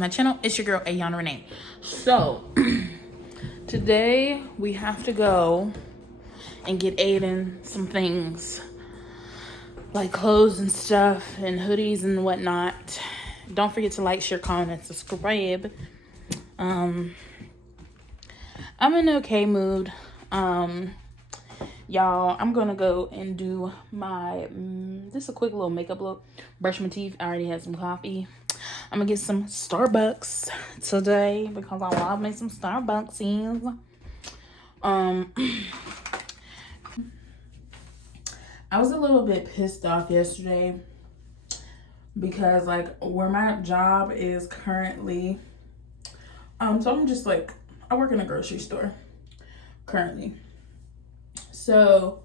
to my channel. It's your girl Ayanna. So today we have to go and get Aiden some things like clothes and stuff and hoodies and whatnot. Don't forget to like, share, comment, and subscribe. I'm in an okay mood. Y'all, I'm gonna go and do my just a quick little makeup look, brush my teeth. I already had some coffee. I'm gonna get some Starbucks today because I love me some Starbucksies. I was a little bit pissed off yesterday because like where my job is currently, so I'm just like, I work in a grocery store currently. So,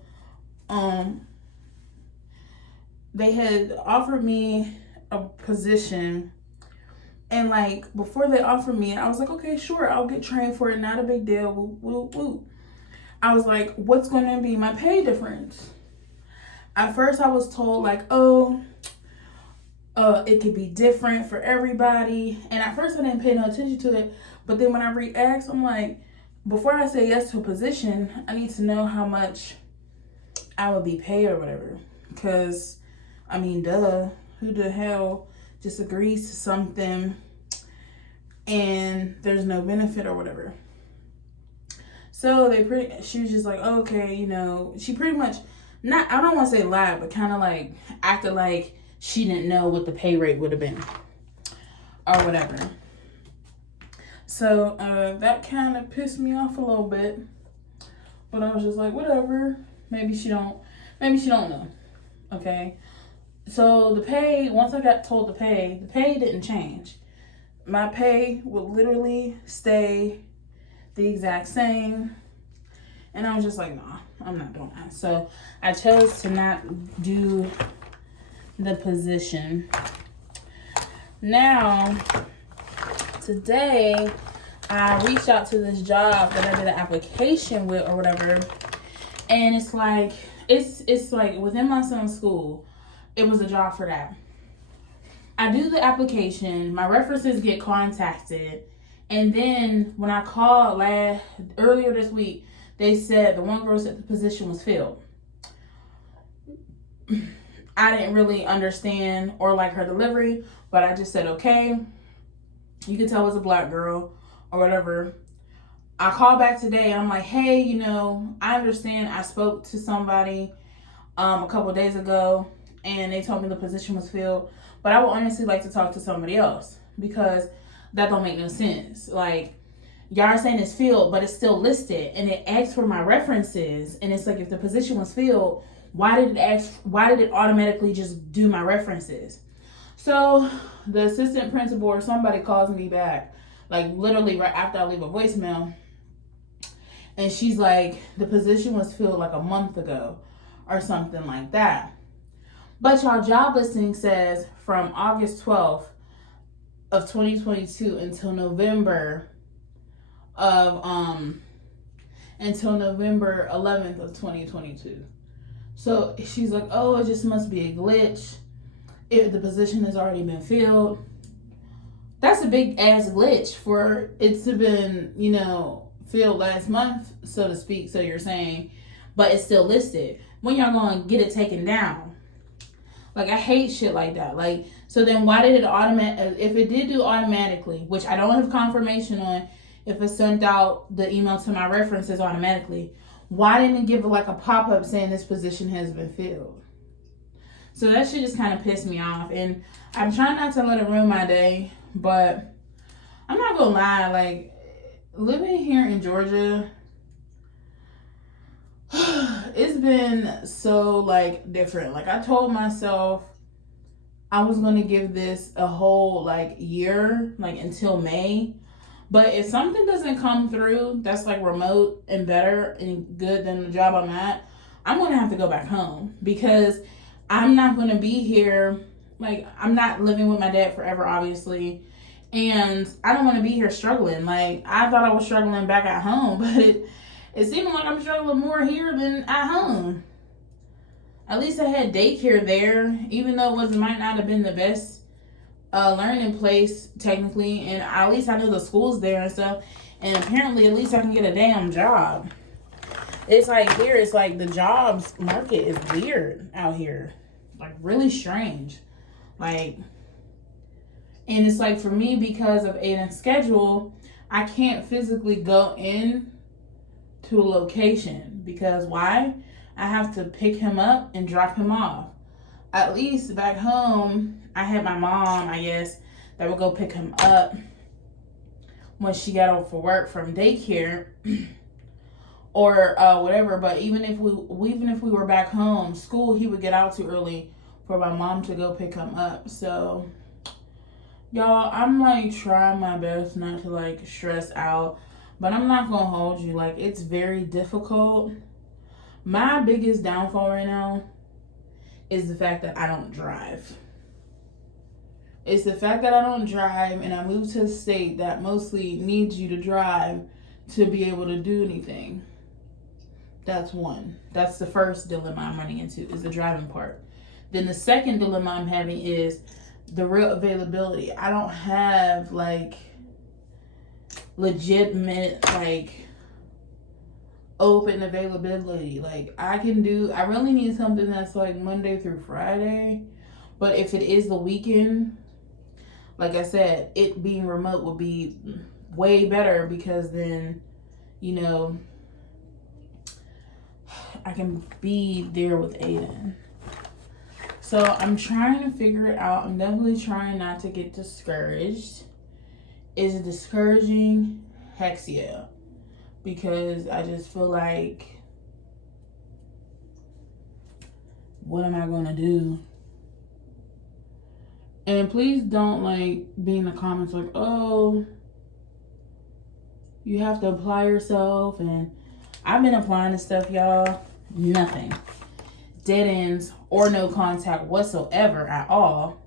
they had offered me a position, and like before they offered me, I was like, okay, sure, I'll get trained for it, not a big deal. Woo, woo, woo. I was like, what's going to be my pay difference? At first, I was told like, oh, it could be different for everybody, and at first I didn't pay no attention to it. But then when I re-asked, I'm like, before I say yes to a position, I need to know how much I would be paid or whatever. Because, I mean, duh, who the hell just agrees to something and there's no benefit or whatever? So she was just like, okay, you know, she pretty much, not, I don't want to say lied, but kind of like acted like she didn't know what the pay rate would have been or whatever. So that kind of pissed me off a little bit, but I was just like, whatever. Maybe she don't know. Okay. So the pay, once I got told the pay didn't change. My pay would literally stay the exact same. And I was just like, nah, I'm not doing that. So I chose to not do the position. Now, today, I reached out to this job that I did an application with or whatever, and it's like within my son's school, it was a job for that. I do the application, my references get contacted, and then when I called earlier this week, they said the one girl said the position was filled. I didn't really understand or like her delivery, but I just said, okay. You can tell it was a black girl or whatever. I called back today and I'm like, hey, you know, I understand I spoke to somebody a couple of days ago and they told me the position was filled, but I would honestly like to talk to somebody else because that don't make no sense. Like, y'all are saying it's filled, but it's still listed and it asks for my references, and it's like, if the position was filled, why did it automatically just do my references? So the assistant principal or somebody calls me back, like literally right after I leave a voicemail. And she's like, the position was filled like a month ago or something like that. But y'all job listing says from August 12th of 2022 until November 11th of 2022. So she's like, oh, it just must be a glitch. If the position has already been filled. That's a big ass glitch for it to been, you know, filled last month, so to speak. So you're saying, but it's still listed. When y'all gonna get it taken down? Like, I hate shit like that. Like, so then why did it if it did do automatically, which I don't have confirmation on if it sent out the email to my references automatically, why didn't it give it like a pop-up saying this position has been filled? So that shit just kind of pissed me off. And I'm trying not to let it ruin my day. But I'm not going to lie. Like, living here in Georgia, it's been so, like, different. Like, I told myself I was going to give this a whole, like, year, like, until May. But if something doesn't come through that's, like, remote and better and good than the job I'm at, I'm going to have to go back home. Because I'm not going to be here, like, I'm not living with my dad forever, obviously, and I don't want to be here struggling. Like, I thought I was struggling back at home, but it seemed like I'm struggling more here than at home. At least I had daycare there, even though it might not have been the best learn in place technically, and at least I know the school's there and stuff, and apparently at least I can get a damn job. It's like here, it's like the jobs market is weird out here, like really strange, like, and it's like for me, because of Aiden's schedule, I can't physically go in to a location, because why? I have to pick him up and drop him off. At least back home, I had my mom, I guess, that would go pick him up when she got home for work from daycare or whatever. But even if we were back home, school, he would get out too early for my mom to go pick him up. So y'all, I'm like trying my best not to like stress out, but I'm not gonna hold you, like it's very difficult. My biggest downfall right now is the fact that I don't drive. It's the fact that I don't drive, and I moved to a state that mostly needs you to drive to be able to do anything. That's one. That's the first dilemma I'm running into, is the driving part. Then the second dilemma I'm having is the real availability. I don't have like legitimate like open availability. Like I really need something that's like Monday through Friday. But if it is the weekend, like I said, it being remote would be way better, because then, you know, I can be there with Aiden. So I'm trying to figure it out. I'm definitely trying not to get discouraged. Is it discouraging? Heck yeah. Because I just feel like, what am I going to do? And please don't like be in the comments like, oh, you have to apply yourself. And I've been applying to stuff, y'all. Nothing. Dead ends or no contact whatsoever at all,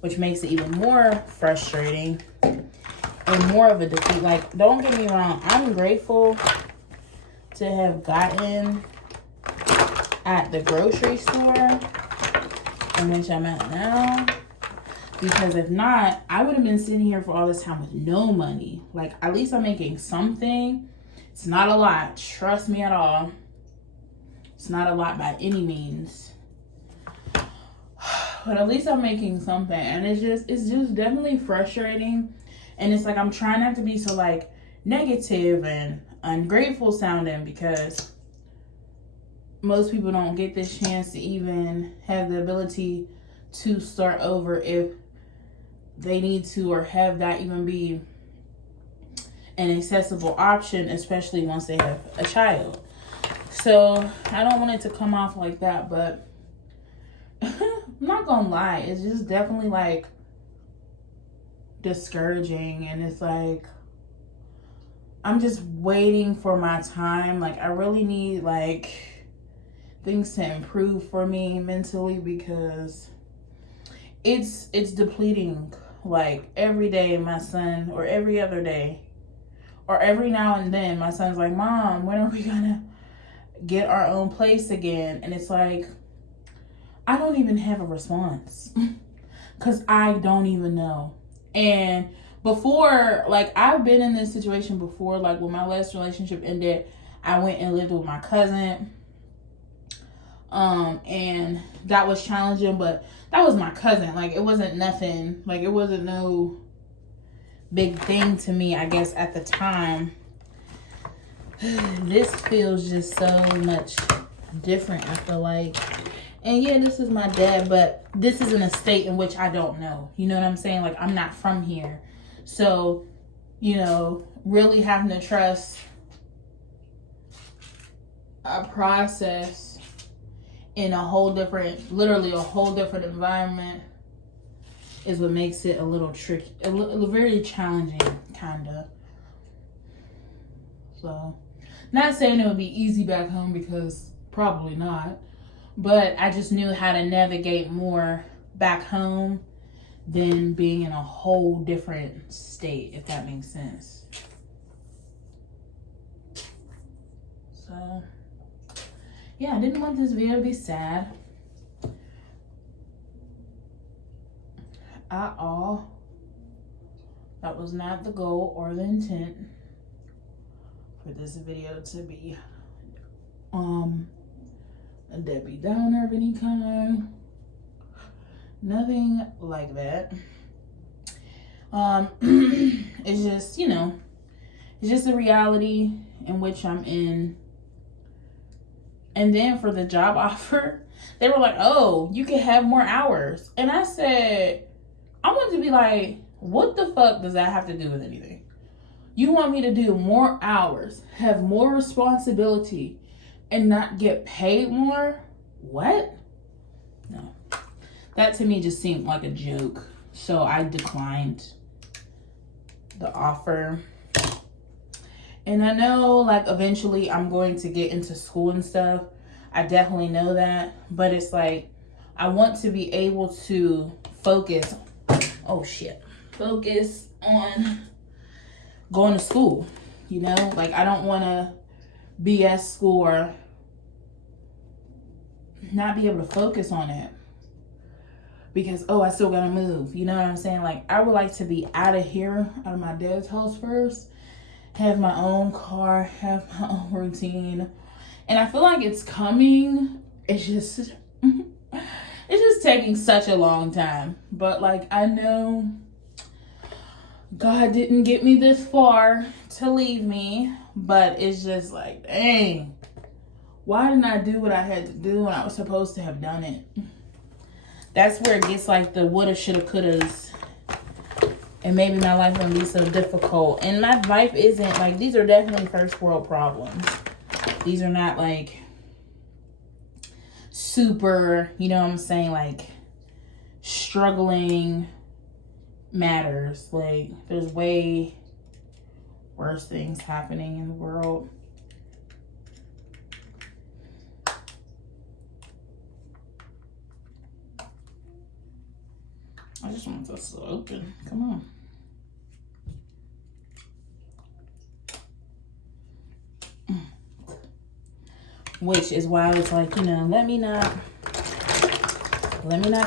which makes it even more frustrating and more of a defeat. Like, don't get me wrong, I'm grateful to have gotten at the grocery store in which I'm at now, because if not, I would have been sitting here for all this time with no money. Like, at least I'm making something. It's not a lot, trust me at all. It's not a lot by any means, but at least I'm making something. And it's just definitely frustrating. And it's like, I'm trying not to be so like negative and ungrateful sounding, because most people don't get this chance to even have the ability to start over if they need to, or have that even be an accessible option, especially once they have a child. So I don't want it to come off like that, but I'm not gonna lie, it's just definitely like discouraging. And it's like, I'm just waiting for my time. Like, I really need like things to improve for me mentally, because it's depleting. Like every day my son, or every other day, or every now and then my son's like, Mom, when are we gonna get our own place again? And it's like, I don't even have a response because I don't even know. And before, like, I've been in this situation before. Like when my last relationship ended, I went and lived with my cousin, and that was challenging, but that was my cousin. Like, it wasn't nothing, like it wasn't no big thing to me, I guess, at the time. This feels just so much different, I feel like. And yeah, this is my dad, but this is in a state in which I don't know. You know what I'm saying? Like, I'm not from here. So, you know, really having to trust a process in a whole different, literally a whole different environment, is what makes it a little tricky, very challenging, kind of. So, not saying it would be easy back home, because probably not. But I just knew how to navigate more back home than being in a whole different state, if that makes sense. So, yeah, I didn't want this video to be sad. at all. That was not the goal or the intent for this video to be a Debbie Downer of any kind. Nothing like that. It's just, you know, it's just the reality in which I'm in. And then for the job offer, they were like, oh, you can have more hours. And I said, I wanted to be like, what the fuck does that have to do with anything? You want me to do more hours, have more responsibility, and not get paid more? What? No. That to me just seemed like a joke. So I declined the offer. And I know, like, eventually I'm going to get into school and stuff. I definitely know that. But it's like, I want to be able to focus. Oh, shit. Focus on going to school. You know? Like, I don't want to be at school or not be able to focus on it. Because, oh, I still got to move. You know what I'm saying? Like, I would like to be out of here, out of my dad's house first. Have my own car, have my own routine. And I feel like it's coming. It's just taking such a long time. But like, I know God didn't get me this far to leave me. But it's just like, dang. Why didn't I do what I had to do when I was supposed to have done it? That's where it gets like the woulda, shoulda, couldas. And maybe my life wouldn't be so difficult. And my life isn't, like, these are definitely first world problems. These are not, like, super, you know what I'm saying, like, struggling matters. Like, there's way worse things happening in the world. I just want this to open. Come on. Which is why it's like, you know, let me not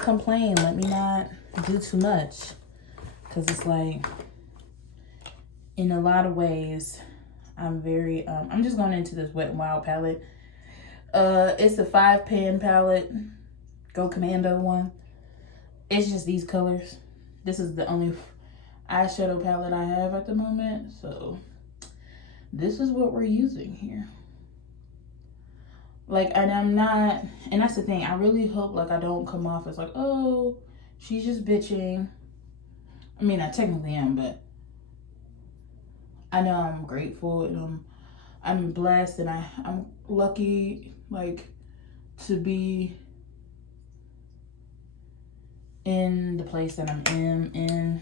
complain. Let me not do too much. Because it's like, in a lot of ways, I'm very, I'm just going into this Wet n Wild palette. It's a 5-pan palette. Go Commando one. It's just these colors. This is the only eyeshadow palette I have at the moment. So this is what we're using here. Like, and I'm not, and that's the thing. I really hope, like, I don't come off as like, oh, she's just bitching. I mean, I technically am, but I know I'm grateful and I'm blessed and I'm lucky, like, to be in the place that I'm in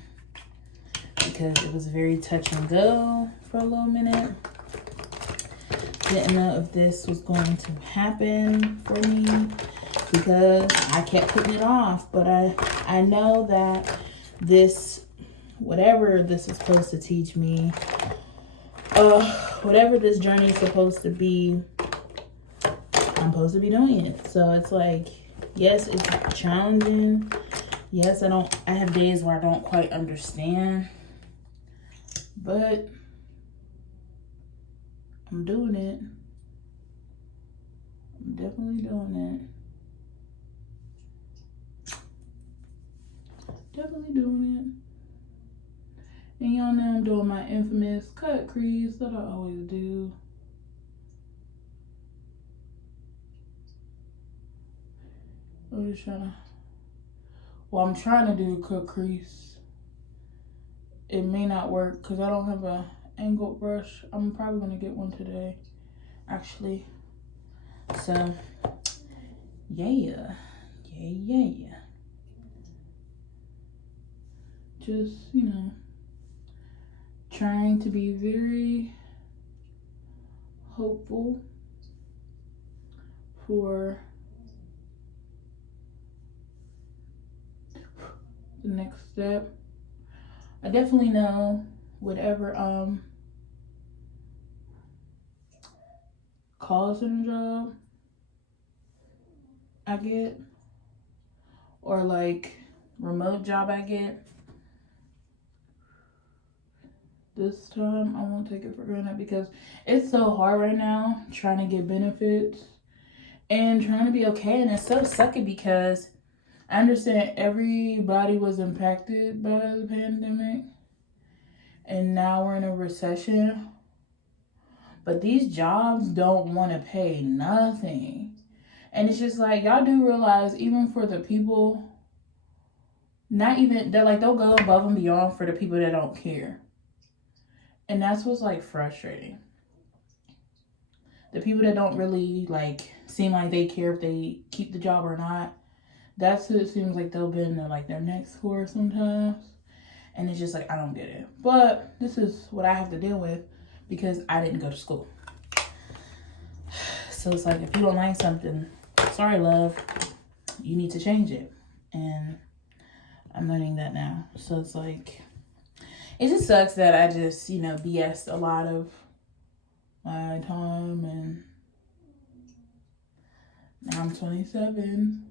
because it was very touch and go for a little minute. Didn't know if this was going to happen for me because I kept putting it off, but I know that this, whatever this is supposed to teach me, whatever this journey is supposed to be, I'm supposed to be doing it. So it's like, yes, it's challenging. Yes, I have days where I don't quite understand, but I'm doing it. I'm definitely doing it. Definitely doing it. And y'all know I'm doing my infamous cut crease that I always do. I'm just trying to, well, I'm trying to do a cut crease. It may not work because I don't have a angled brush. I'm probably going to get one today, actually. So, yeah. Just, you know, trying to be very hopeful for the next step. I definitely know whatever call center job I get, or like remote job I get, this time I won't take it for granted, because it's so hard right now trying to get benefits and trying to be okay. And it's so sucky because I understand everybody was impacted by the pandemic and now we're in a recession, but these jobs don't want to pay nothing. And it's just like, y'all do realize, even for the people, not even, they're like, they'll go above and beyond for the people that don't care. And that's what's like frustrating. The people that don't really like seem like they care if they keep the job or not, that's who it seems like they'll bend to like their next score sometimes. And it's just like, I don't get it. But this is what I have to deal with because I didn't go to school. So it's like, if you don't like something, sorry, love, you need to change it. And I'm learning that now. So it's like, it just sucks that I just, you know, BS'd a lot of my time, and now I'm 27.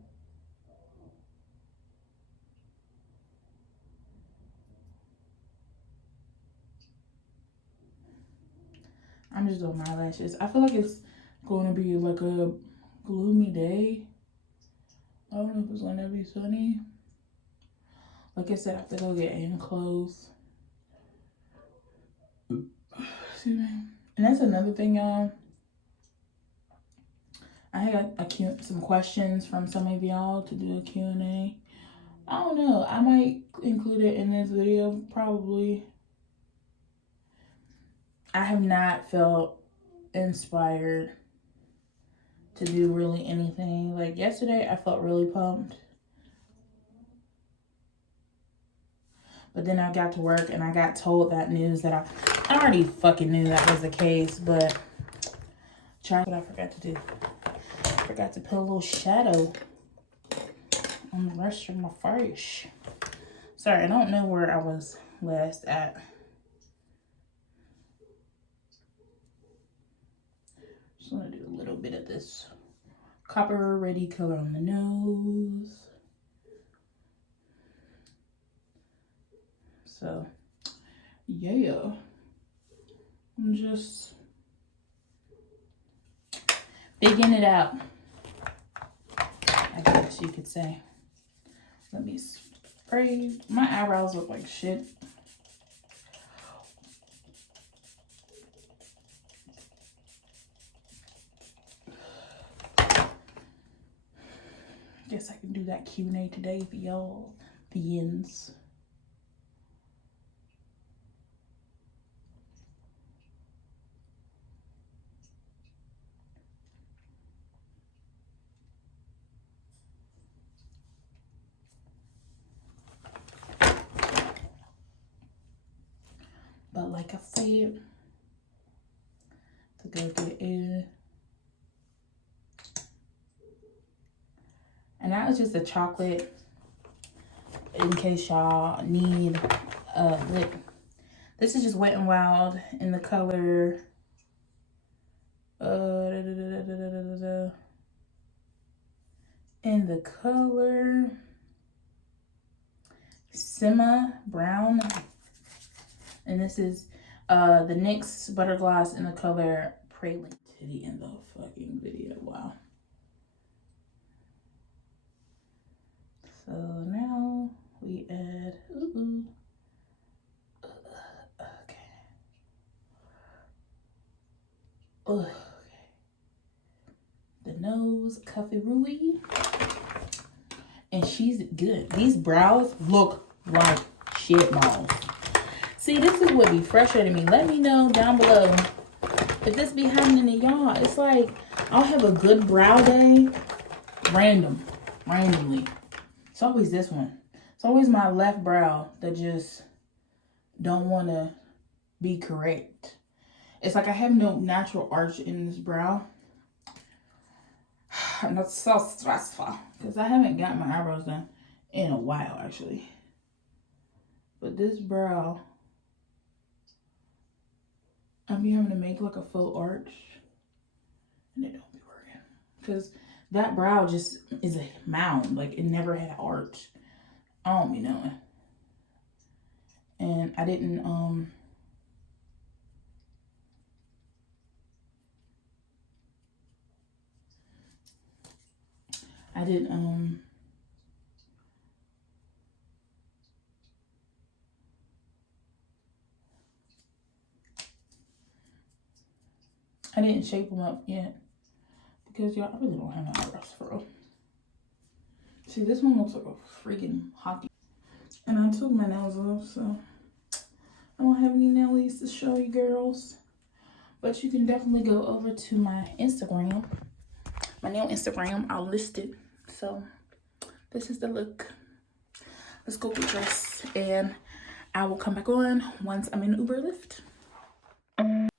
I'm just doing my lashes. I feel like it's going to be like a gloomy day. I don't know if it's going to be sunny. Like I said, I have to go get Ayanna clothes. Excuse me. And that's another thing, y'all. I had some questions from some of y'all to do a Q&A. I don't know. I might include it in this video, probably. I have not felt inspired to do really anything. Like yesterday, I felt really pumped. But then I got to work and I got told that news that I already fucking knew that was the case, but try what I forgot to do. I forgot to put a little shadow on the rest of my face. Sorry, I don't know where I was last at. Just want to do a little bit of this copper ready color on the nose. So, yeah. I'm just figuring it out, I guess you could say. Let me spray. My eyebrows look like shit. Guess I can do that Q&A today for y'all, the ends. But like I said, to go get it. And that was just a chocolate, in case y'all need lip. This is just Wet n Wild in the color Simma Brown. And this is the NYX Butter Gloss in the color Praline. Titty in the fucking video. Wow. So now we add, okay. Okay. The nose, Cuffy Rui. And she's good. These brows look like shit balls. See, this is what be frustrating me. Let me know down below if this be happening to y'all. It's like, I'll have a good brow day, randomly. It's always this one. It's always my left brow that just don't want to be correct. It's like I have no natural arch in this brow. And that's so stressful because I haven't got my eyebrows done in a while, actually. But this brow, I be having to make like a faux arch, and it don't be working because that brow just is a mound. Like, it never had an arch. I don't be knowing. And I didn't I didn't shape them up yet because y'all, I really don't have no eyebrows for real. See, this one looks like a freaking hockey. And I took my nails off, so I don't have any nailies to show you girls. But you can definitely go over to my Instagram. My nail Instagram, I'll list it. So this is the look. Let's go get dressed and I will come back on once I'm in Uber Lyft.